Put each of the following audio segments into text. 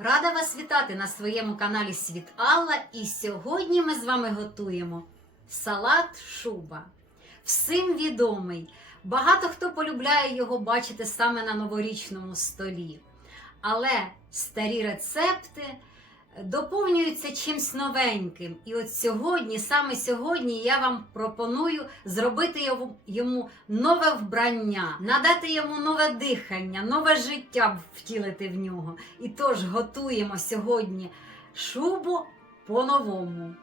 Рада вас вітати на своєму каналі Світ Алла. І сьогодні ми з вами готуємо салат шуба. Всім відомий. Багато хто полюбляє його бачити саме на новорічному столі. Але старі рецепти доповнюються чимсь новеньким. І от сьогодні, саме сьогодні, я вам пропоную зробити йому, нове вбрання, надати йому нове дихання, нове життя втілити в нього. І тож готуємо сьогодні шубу по-новому.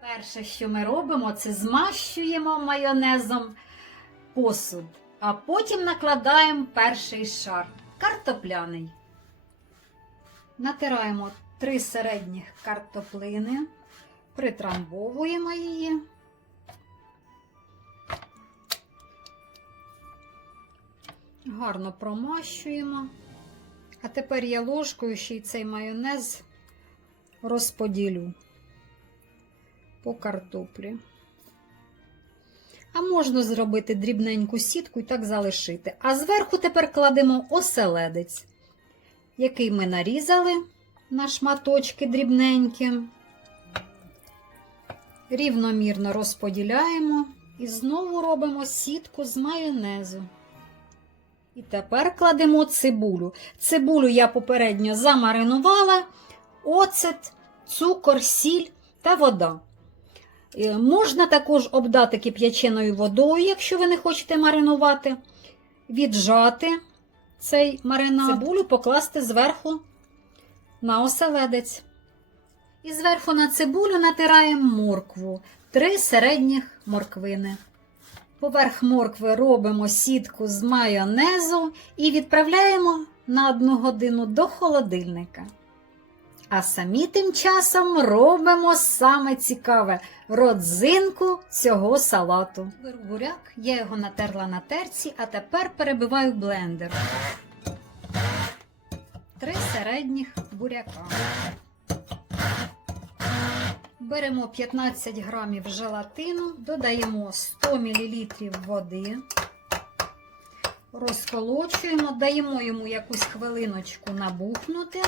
Перше, що ми робимо, це змащуємо майонезом посуд, а потім накладаємо перший шар картопляний. Натираємо три середніх картоплини, притрамбовуємо її. Гарно промащуємо. А тепер я ложкою ще й цей майонез розподілю по картоплі. А можна зробити дрібненьку сітку і так залишити. А зверху тепер кладемо оселедець, який ми нарізали на шматочки дрібненькі. Рівномірно розподіляємо і знову робимо сітку з майонезу. І тепер кладемо цибулю. Цибулю я попередньо замаринувала, оцет, цукор, сіль та вода. Е, Можна також обдати кип'яченою водою, якщо ви не хочете маринувати, віджати цей маринад, цибулю покласти зверху на оселедець. І зверху на цибулю натираємо моркву, три середніх морквини. Поверх моркви робимо сітку з майонезу і відправляємо на одну годину до холодильника. А самі тим часом робимо саме цікаве родзинку цього салату. Беру буряк, я його натерла на терці, а тепер перебиваю блендер. Три середніх буряка. Беремо 15 грамів желатину, додаємо 100 мл води, розколочуємо, даємо йому якусь хвилиночку набухнути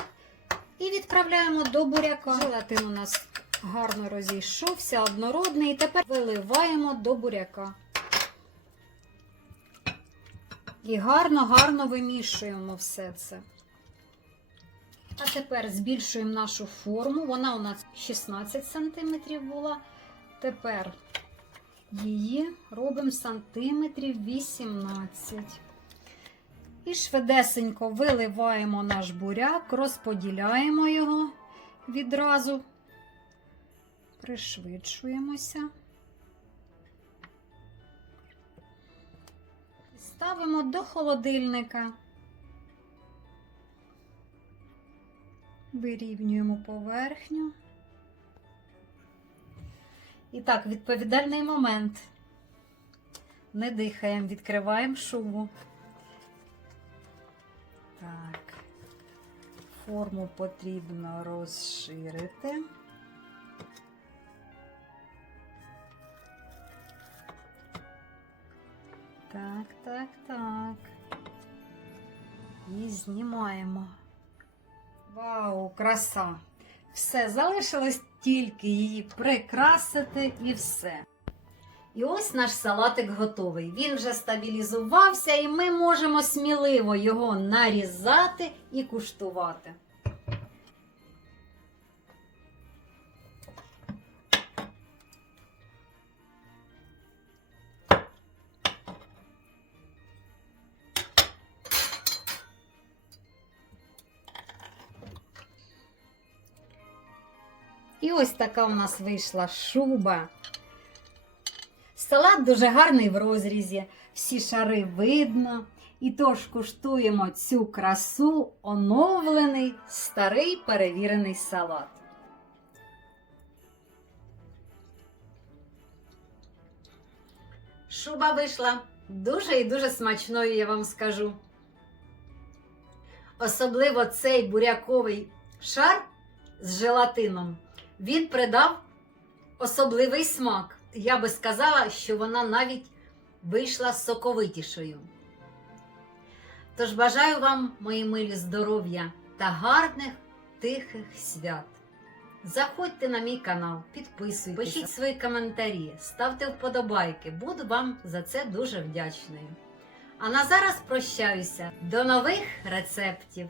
і відправляємо до буряка. Желатин у нас гарно розійшовся, однородний. І тепер виливаємо до буряка. І гарно-гарно вимішуємо все це. А тепер збільшуємо нашу форму. Вона у нас 16 см була. Тепер її робимо сантиметрів 18. І швидесенько виливаємо наш буряк, розподіляємо його відразу, пришвидшуємося. Ставимо до холодильника. Вирівнюємо поверхню. І так, відповідальний момент. Не дихаємо, відкриваємо шубу. Так, форму потрібно розширити. Так, так, так. І знімаємо. Вау, краса! Все, залишилось тільки її прикрасити і все. І ось наш салатик готовий. Він вже стабілізувався, і ми можемо сміливо його нарізати і куштувати. І ось така у нас вийшла шуба. Салат дуже гарний в розрізі, всі шари видно. І тож куштуємо цю красу, оновлений, старий перевірений салат. Шуба вийшла дуже і дуже смачною, я вам скажу. Особливо цей буряковий шар з желатином він придав особливий смак. Я би сказала, що вона навіть вийшла соковитішою. Тож бажаю вам, мої милі, здоров'я та гарних тихих свят. Заходьте на мій канал, підписуйтесь, пишіть свої коментарі, ставте вподобайки. Буду вам за це дуже вдячною. А на зараз прощаюся. До нових рецептів!